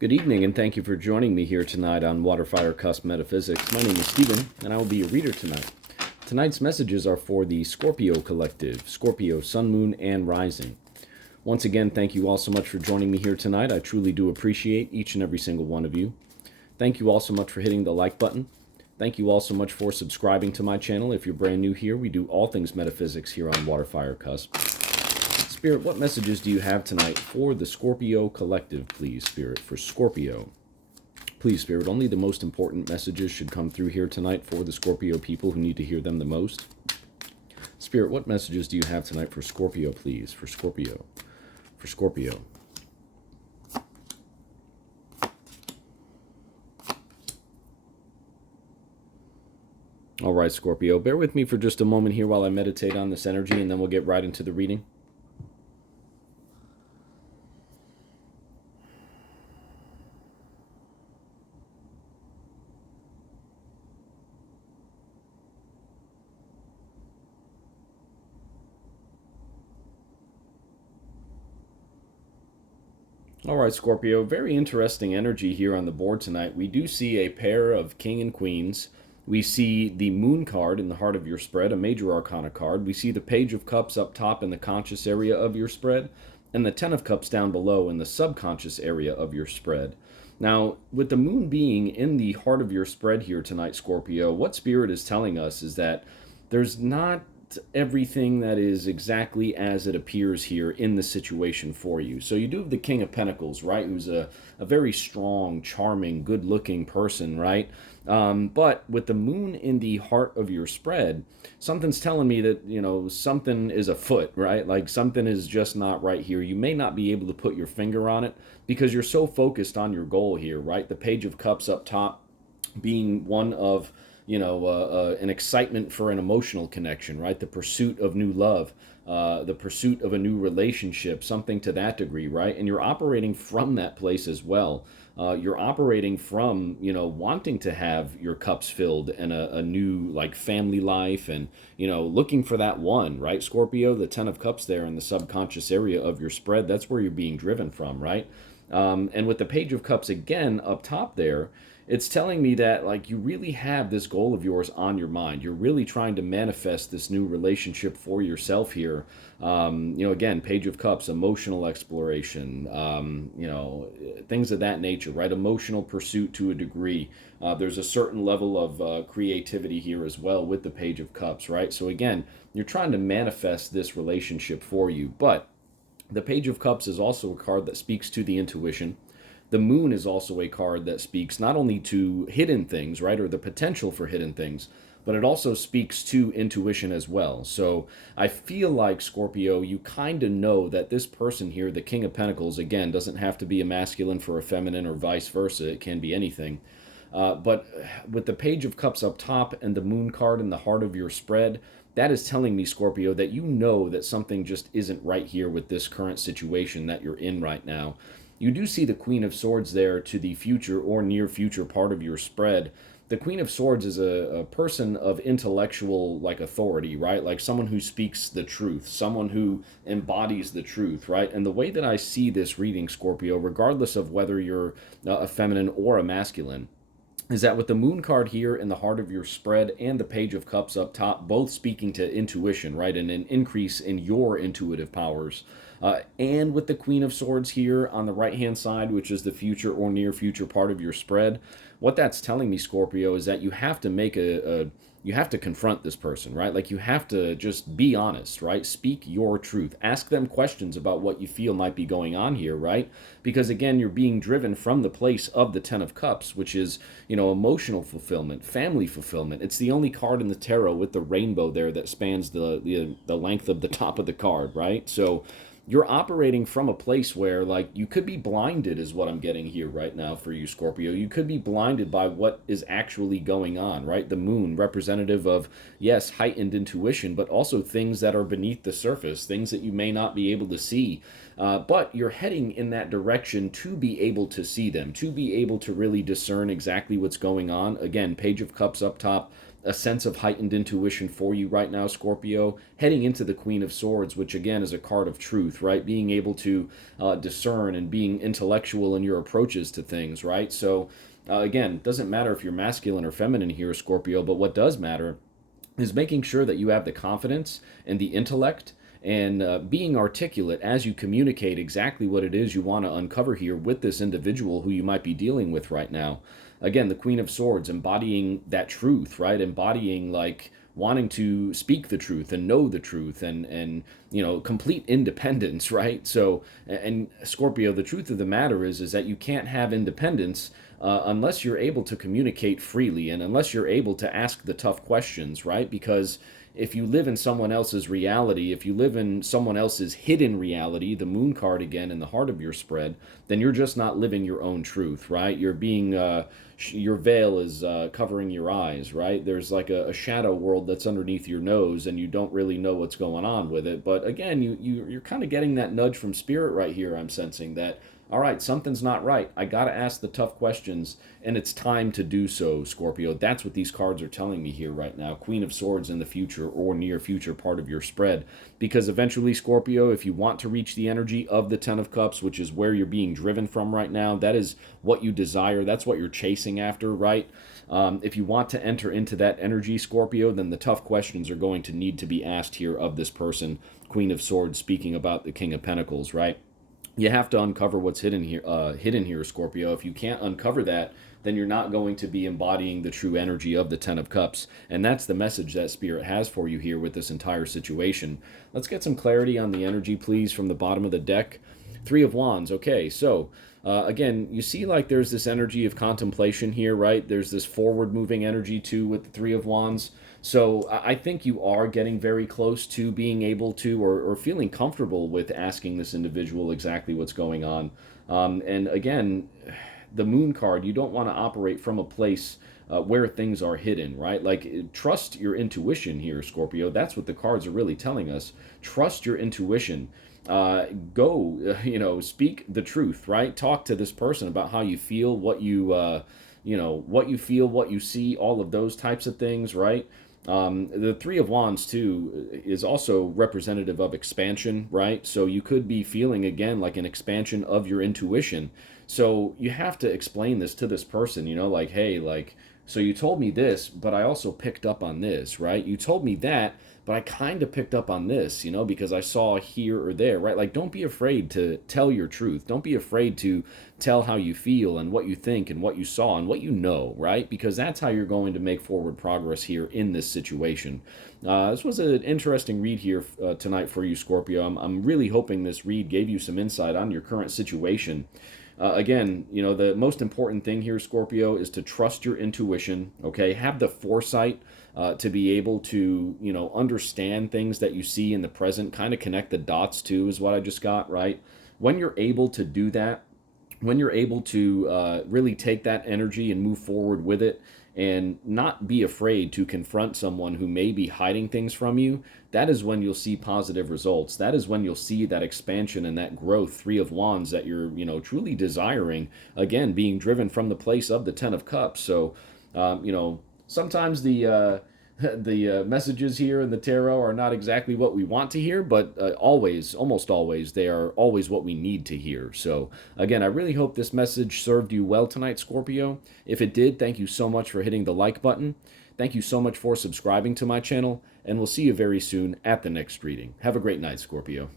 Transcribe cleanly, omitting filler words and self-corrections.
Good evening, and thank you for joining me here tonight on WaterFireCusp Metaphysics. My name is Stephen, and I will be your reader tonight. Tonight's messages are for the Scorpio Collective, Scorpio, Sun, Moon, and Rising. Once again, thank you all so much for joining me here tonight. I truly do appreciate each and every single one of you. Thank you all so much for hitting the like button. Thank you all so much for subscribing to my channel. If you're brand new here, we do all things metaphysics here on WaterFireCusp. Spirit, what messages do you have tonight for the Scorpio Collective, please, Spirit, for Scorpio? Please, Spirit, only the most important messages should come through here tonight for the Scorpio people who need to hear them the most. Spirit, what messages do you have tonight for Scorpio, please, for Scorpio? For Scorpio. All right, Scorpio, bear with me for just a moment here while I meditate on this energy, and then we'll get right into the reading. All right, Scorpio, very interesting energy here on the board tonight. We do see a pair of king and queens. We see the moon card in the heart of your spread, a major arcana card. We see the page of cups up top in the conscious area of your spread, and the 10 of cups down below in the subconscious area of your spread. Now, with the moon being in the heart of your spread here tonight, Scorpio, what Spirit is telling us is that there's not everything that is exactly as it appears here in the situation for you. So you do have the King of Pentacles, right? Who's a very strong, charming, good-looking person, right? But with the moon in the heart of your spread, something's telling me that, something is afoot, right? Like something is just not right here. You may not be able to put your finger on it because you're so focused on your goal here, right? The Page of Cups up top being one of an excitement for an emotional connection, right? The pursuit of new love, the pursuit of a new relationship, something to that degree, right? And you're operating from that place as well. You're operating from, wanting to have your cups filled and a new, like, family life and, looking for that one, right? Scorpio, the 10 of Cups there in the subconscious area of your spread, that's where you're being driven from, right? And with the Page of Cups again up top there, it's telling me that, like, you really have this goal of yours on your mind. You're really trying to manifest this new relationship for yourself here. Again, Page of Cups, emotional exploration, things of that nature, right? Emotional pursuit to a degree. There's a certain level of creativity here as well with the Page of Cups, right? So again, you're trying to manifest this relationship for you. But the Page of Cups is also a card that speaks to the intuition. The moon is also a card that speaks not only to hidden things, right, or the potential for hidden things, but it also speaks to intuition as well. So I feel like, Scorpio, you kind of know that this person here, the King of Pentacles, again, doesn't have to be a masculine for a feminine or vice versa. It can be anything. But with the Page of Cups up top and the moon card in the heart of your spread, that is telling me, Scorpio, that you know that something just isn't right here with this current situation that you're in right now. You do see the Queen of Swords there to the future or near future part of your spread. The Queen of Swords is a person of intellectual, like, authority, right? Like someone who speaks the truth, someone who embodies the truth, right? And the way that I see this reading, Scorpio, regardless of whether you're a feminine or a masculine, is that with the moon card here in the heart of your spread and the Page of Cups up top, both speaking to intuition, right, and an increase in your intuitive powers, and with the Queen of Swords here on the right-hand side, which is the future or near future part of your spread, what that's telling me, Scorpio, is that you have to make you have to confront this person, right? Like, you have to just be honest, right? Speak your truth. Ask them questions about what you feel might be going on here, right? Because, again, you're being driven from the place of the 10 of Cups, which is, emotional fulfillment, family fulfillment. It's the only card in the tarot with the rainbow there that spans the length of the top of the card, right? So you're operating from a place where, like, you could be blinded, is what I'm getting here right now for you, Scorpio. You could be blinded by what is actually going on, right? The moon, representative of, yes, heightened intuition, but also things that are beneath the surface, things that you may not be able to see. But you're heading in that direction to be able to see them, to be able to really discern exactly what's going on. Again, Page of Cups up top, a sense of heightened intuition for you right now, Scorpio, heading into the Queen of Swords, which again is a card of truth, right? Being able to discern and being intellectual in your approaches to things, right? So, again, it doesn't matter if you're masculine or feminine here, Scorpio, but what does matter is making sure that you have the confidence and the intellect and being articulate as you communicate exactly what it is you want to uncover here with this individual who you might be dealing with right now. Again, the Queen of Swords, embodying that truth, right? Embodying like wanting to speak the truth and know the truth and complete independence, right? So, and Scorpio, the truth of the matter is that you can't have independence unless you're able to communicate freely and unless you're able to ask the tough questions, right? Because if you live in someone else's reality, if you live in someone else's hidden reality, the moon card again in the heart of your spread, then you're just not living your own truth, right? You're being, your veil is covering your eyes, right? There's like a shadow world that's underneath your nose and you don't really know what's going on with it. But again, you're kind of getting that nudge from spirit right here, I'm sensing that, all right, something's not right. I got to ask the tough questions, and it's time to do so, Scorpio. That's what these cards are telling me here right now. Queen of Swords in the future or near future part of your spread. Because eventually, Scorpio, if you want to reach the energy of the Ten of Cups, which is where you're being driven from right now, that is what you desire. That's what you're chasing after, right? If you want to enter into that energy, Scorpio, then the tough questions are going to need to be asked here of this person, Queen of Swords, speaking about the King of Pentacles, right? You have to uncover what's hidden here, Scorpio. If you can't uncover that, then you're not going to be embodying the true energy of the Ten of Cups. And that's the message that Spirit has for you here with this entire situation. Let's get some clarity on the energy, please, from the bottom of the deck. Three of Wands. Okay, so again, you see like there's this energy of contemplation here, right? There's this forward-moving energy, too, with the Three of Wands. So I think you are getting very close to being able to or feeling comfortable with asking this individual exactly what's going on. And again, the moon card, you don't want to operate from a place where things are hidden, right? Like, trust your intuition here, Scorpio. That's what the cards are really telling us. Trust your intuition. Speak the truth, right? Talk to this person about how you feel, what you feel, what you see, all of those types of things, right? The Three of Wands, too, is also representative of expansion, right? So you could be feeling, again, like an expansion of your intuition. So you have to explain this to this person, like, hey, like, so you told me this, but I also picked up on this, right? You told me that, but I kind of picked up on this, because I saw here or there, right? Like, don't be afraid to tell your truth. Don't be afraid to tell how you feel and what you think and what you saw and what you know, right? Because that's how you're going to make forward progress here in this situation. This was an interesting read here tonight for you, Scorpio. I'm really hoping this read gave you some insight on your current situation. Again, the most important thing here, Scorpio, is to trust your intuition, okay? Have the foresight to be able to, understand things that you see in the present, kind of connect the dots too, is what I just got, right? When you're able to do that, when you're able to really take that energy and move forward with it and not be afraid to confront someone who may be hiding things from you, that is when you'll see positive results. That is when you'll see that expansion and that growth, Three of Wands, that you're, truly desiring, again, being driven from the place of the Ten of Cups. So, sometimes the the messages here in the tarot are not exactly what we want to hear, but almost always, they are always what we need to hear. So, again, I really hope this message served you well tonight, Scorpio. If it did, thank you so much for hitting the like button. Thank you so much for subscribing to my channel, and we'll see you very soon at the next reading. Have a great night, Scorpio.